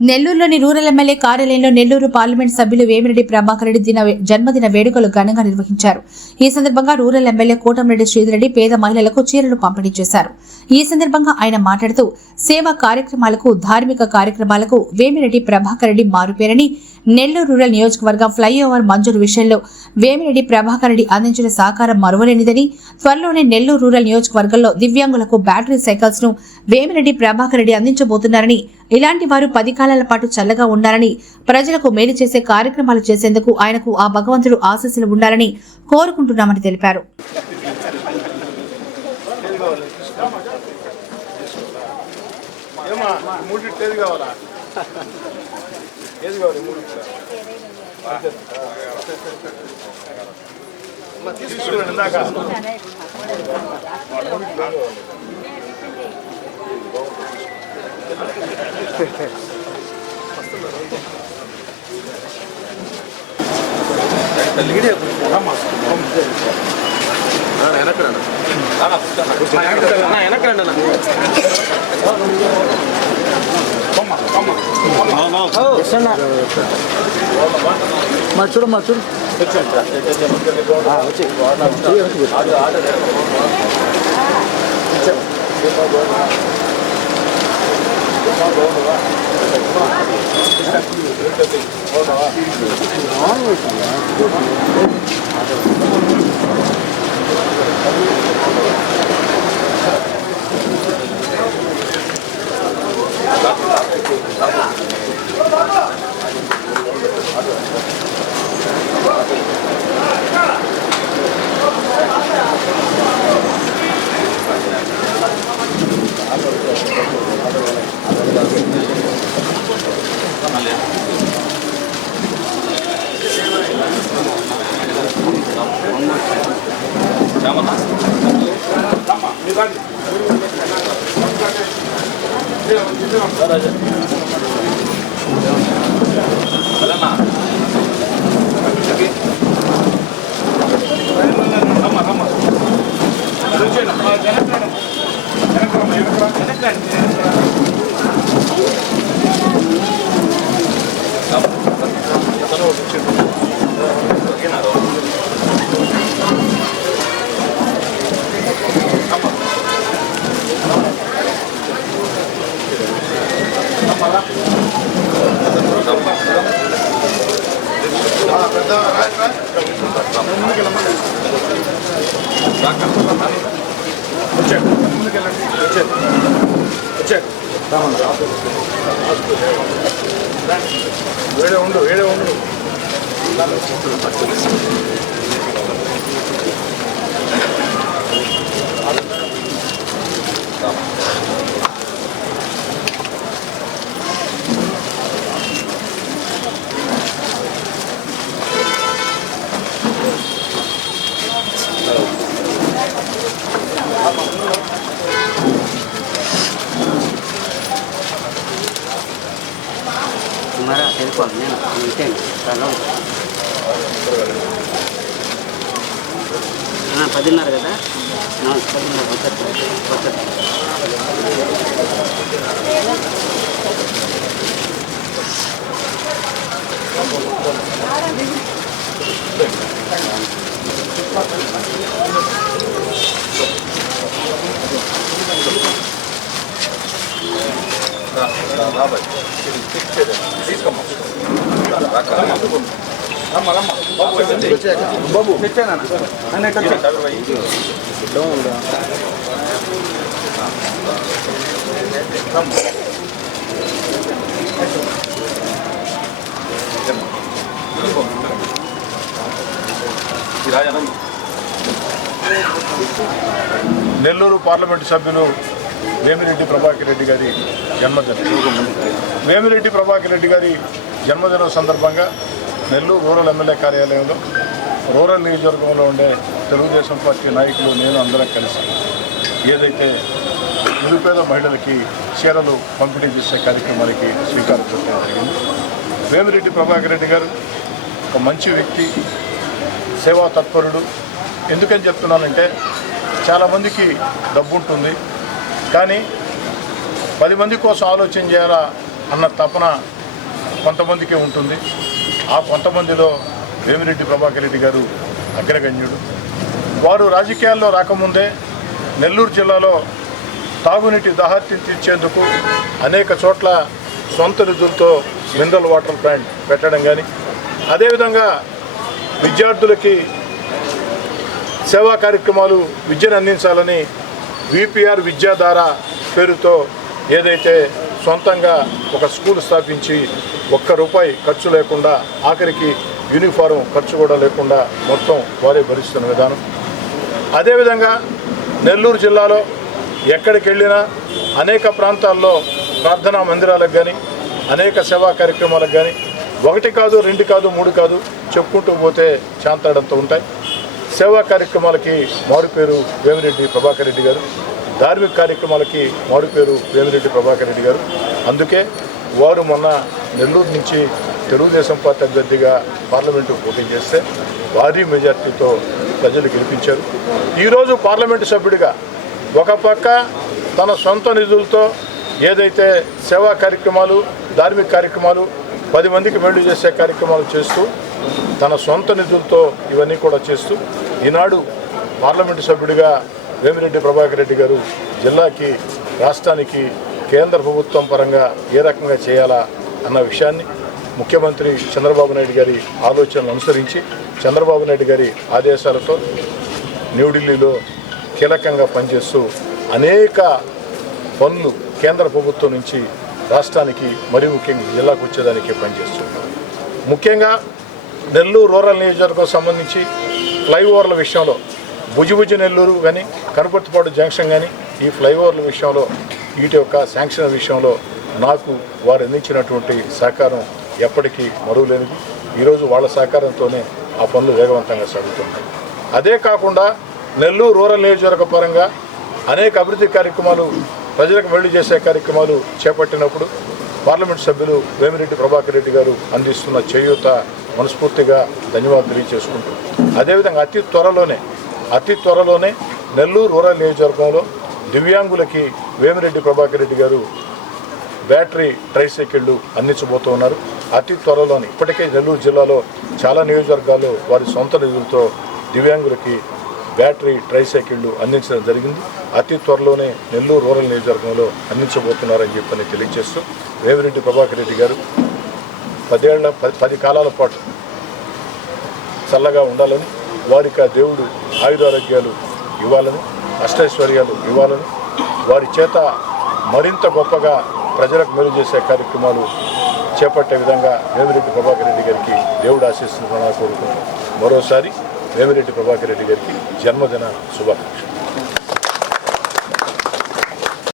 నెల్లూరులోని rural MLA కార్యాలయంలో Nellore parliament సభ్యులు వేమిరెడ్డి ప్రభాకర్ రెడ్డి జన్మదిన వేడుకలు ఘనంగా నిర్వహించారు. ఈ సందర్భంగా రూరల్ ఎమ్మెల్యే కోటంరెడ్డి శ్రీధర్రెడ్డి పేద మహిళలకు చీరలు పంపిణీ చేశారు. ఈ సందర్భంగా ఆయన మాట్లాడుతూ సేవా కార్యక్రమాలకు, ధార్మిక కార్యక్రమాలకు వేమిరెడ్డి ప్రభాకర్ రెడ్డి మారుపేరని, నెల్లూరు రూరల్ నియోజకవర్గం ఫ్లైఓవర్ మంజూరు విషయంలో వేమిరెడ్డి ప్రభాకర్ రెడ్డి అందించిన సహకారం మరువలేనిదని, త్వరలోనే నెల్లూరు రూరల్ నియోజకవర్గంలో దివ్యాంగులకు బ్యాటరీ సైకిల్స్ ను వేమిరెడ్డి ప్రభాకర్ రెడ్డి అందించబోతున్నారని, ఇలాంటి వారు 10 కాలాల పాటు చల్లగా ఉండాలని, ప్రజలకు మేలు చేసే కార్యక్రమాలు చేసేందుకు ఆయనకు ఆ భగవంతుడు ఆశీస్సులు ఉండాలని కోరుకుంటున్నామని తెలిపారు. చూడు Marah telepon ni nak meeting kalau nah 10:30 కదా నా 10:30 బాబు తెచ్చానా అన్న నెల్లూరు పార్లమెంటు సభ్యులు వేమిరెడ్డి ప్రభాకర్ రెడ్డి గారి జన్మదినం. వేమిరెడ్డి ప్రభాకర్ రెడ్డి గారి జన్మదినం సందర్భంగా నెల్లూరు రూరల్ ఎమ్మెల్యే కార్యాలయంలో రూరల్ నియోజకవర్గంలో ఉండే తెలుగుదేశం పార్టీ నాయకులు నేను అందరం కలిసి ఏదైతే నిరుపేద మహిళలకి చీరలు పంపిణీ చేసే కార్యక్రమానికి శ్రీకారం చుట్టడం జరిగింది. వేమిరెడ్డి ప్రభాకర్ రెడ్డి గారు ఒక మంచి వ్యక్తి, సేవా తత్పరుడు. ఎందుకని చెప్తున్నానంటే చాలామందికి డబ్బు ఉంటుంది, కానీ 10 మంది కోసం ఆలోచన చేయాలా అన్న తపన కొంతమందికి ఉంటుంది. ఆ కొంతమందిలో వేమిరెడ్డి ప్రభాకర్ రెడ్డి గారు అగ్రగణ్యుడు. వారు రాజకీయాల్లో రాకముందే నెల్లూరు జిల్లాలో తాగునీటి దాహార్తిని తీర్చేందుకు అనేక చోట్ల సొంత నిధులతో మినరల్ వాటర్ ప్లాంట్ పెట్టడం కానీ, అదేవిధంగా విద్యార్థులకి సేవా కార్యక్రమాలు విద్యను అందించాలని విపిఆర్ విద్యాధార పేరుతో ఏదైతే సొంతంగా ఒక స్కూల్ స్థాపించి ₹1 ఖర్చు లేకుండా, ఆఖరికి యూనిఫారం ఖర్చు కూడా లేకుండా మొత్తం వారే భరిస్తున్న విధానం. అదేవిధంగా నెల్లూరు జిల్లాలో ఎక్కడికి వెళ్ళినా అనేక ప్రాంతాల్లో ప్రార్థనా మందిరాలకు కానీ, అనేక సేవా కార్యక్రమాలకు కానీ 1 కాదు, 2 కాదు, 3 కాదు చెప్పుకుంటూ పోతే చాంతాడంత ఉంటాయి. సేవా కార్యక్రమాలకి మారుపేరు వేమిరెడ్డి ప్రభాకర్ రెడ్డి గారు, ధార్మిక కార్యక్రమాలకి మారుపేరు వేమిరెడ్డి ప్రభాకర్ రెడ్డి గారు. అందుకే వారు మొన్న నెల్లూరు నుంచి తెలుగుదేశం పార్టీ అభ్యర్థిగా పార్లమెంటు పోటీ చేస్తే భారీ మెజార్టీతో ప్రజలు గెలిపించారు. ఈరోజు పార్లమెంటు సభ్యుడిగా ఒక పక్క తన సొంత నిధులతో ఏదైతే సేవా కార్యక్రమాలు, ధార్మిక కార్యక్రమాలు, 10 మందికి మేలు చేసే కార్యక్రమాలు చేస్తూ తన సొంత నిధులతో ఇవన్నీ కూడా చేస్తూ ఈనాడు పార్లమెంటు సభ్యుడిగా వేమిరెడ్డి ప్రభాకర్ రెడ్డి గారు జిల్లాకి, రాష్ట్రానికి, కేంద్ర ప్రభుత్వం పరంగా ఏ రకంగా చేయాలా అన్న విషయాన్ని ముఖ్యమంత్రి చంద్రబాబు నాయుడు గారి ఆలోచనలు అనుసరించి చంద్రబాబు నాయుడు గారి ఆదేశాలతో న్యూఢిల్లీలో కీలకంగా పనిచేస్తూ అనేక పనులు కేంద్ర ప్రభుత్వం నుంచి రాష్ట్రానికి, మరీ ముఖ్యంగా జిల్లాకు వచ్చేదానికి పనిచేస్తున్నారు. ముఖ్యంగా నెల్లూరు రూరల్ నియోజకవర్గం సంబంధించి ఫ్లైఓవర్ల విషయంలో భుజిభుజి నెల్లూరు కానీ, కనుపర్తిపాడు జంక్షన్ కానీ, ఈ ఫ్లైఓవర్ల విషయంలో వీటి యొక్క శాంక్షన్ విషయంలో నాకు వారు అందించినటువంటి సహకారం ఎప్పటికీ మరువలేనిది. ఈరోజు వాళ్ళ సహకారంతోనే ఆ పనులు వేగవంతంగా సాగుతున్నాయి. అదే కాకుండా నెల్లూరు రూరల్ నియోజకవర్గ పరంగా అనేక అభివృద్ధి కార్యక్రమాలు, ప్రజలకు మేలు చేసే కార్యక్రమాలు చేపట్టినప్పుడు పార్లమెంట్ సభ్యులు వేమిరెడ్డి ప్రభాకర్ రెడ్డి గారు అందిస్తున్న చేయూత మనస్ఫూర్తిగా ధన్యవాదాలు తెలియజేసుకుంటూ, అదేవిధంగా అతి త్వరలోనే నెల్లూరు రూరల్ నియోజకవర్గంలో దివ్యాంగులకి వేమిరెడ్డి ప్రభాకర్ రెడ్డి గారు బ్యాటరీ ట్రైసైకిళ్ళు అందించబోతూ ఉన్నారు. అతి త్వరలోనే ఇప్పటికే నెల్లూరు జిల్లాలో చాలా నియోజకవర్గాల్లో వారి సొంత నిధులతో దివ్యాంగులకి బ్యాటరీ ట్రైసైకిళ్ళు అందించడం జరిగింది. అతి త్వరలోనే నెల్లూరు రూరల్ నియోజకవర్గంలో అందించబోతున్నారని చెప్పని తెలియజేస్తూ వేమిరెడ్డి ప్రభాకర్ రెడ్డి గారు 10 కాలాల పాటు చల్లగా ఉండాలని, వారికి ఆ దేవుడు ఆయురారోగ్యాలు ఇవ్వాలని, అష్టైశ్వర్యాలు ఇవ్వాలని, వారి చేత మరింత గొప్పగా ప్రజలకు మేలు చేసే కార్యక్రమాలు చేపట్టే విధంగా వేమిరెడ్డి ప్రభాకర్ రెడ్డి గారికి దేవుడు ఆశీస్సులు కోరుకుంటూ మరోసారి వేమిరెడ్డి ప్రభాకర్ రెడ్డి గారికి జన్మదిన శుభాకాంక్షలు.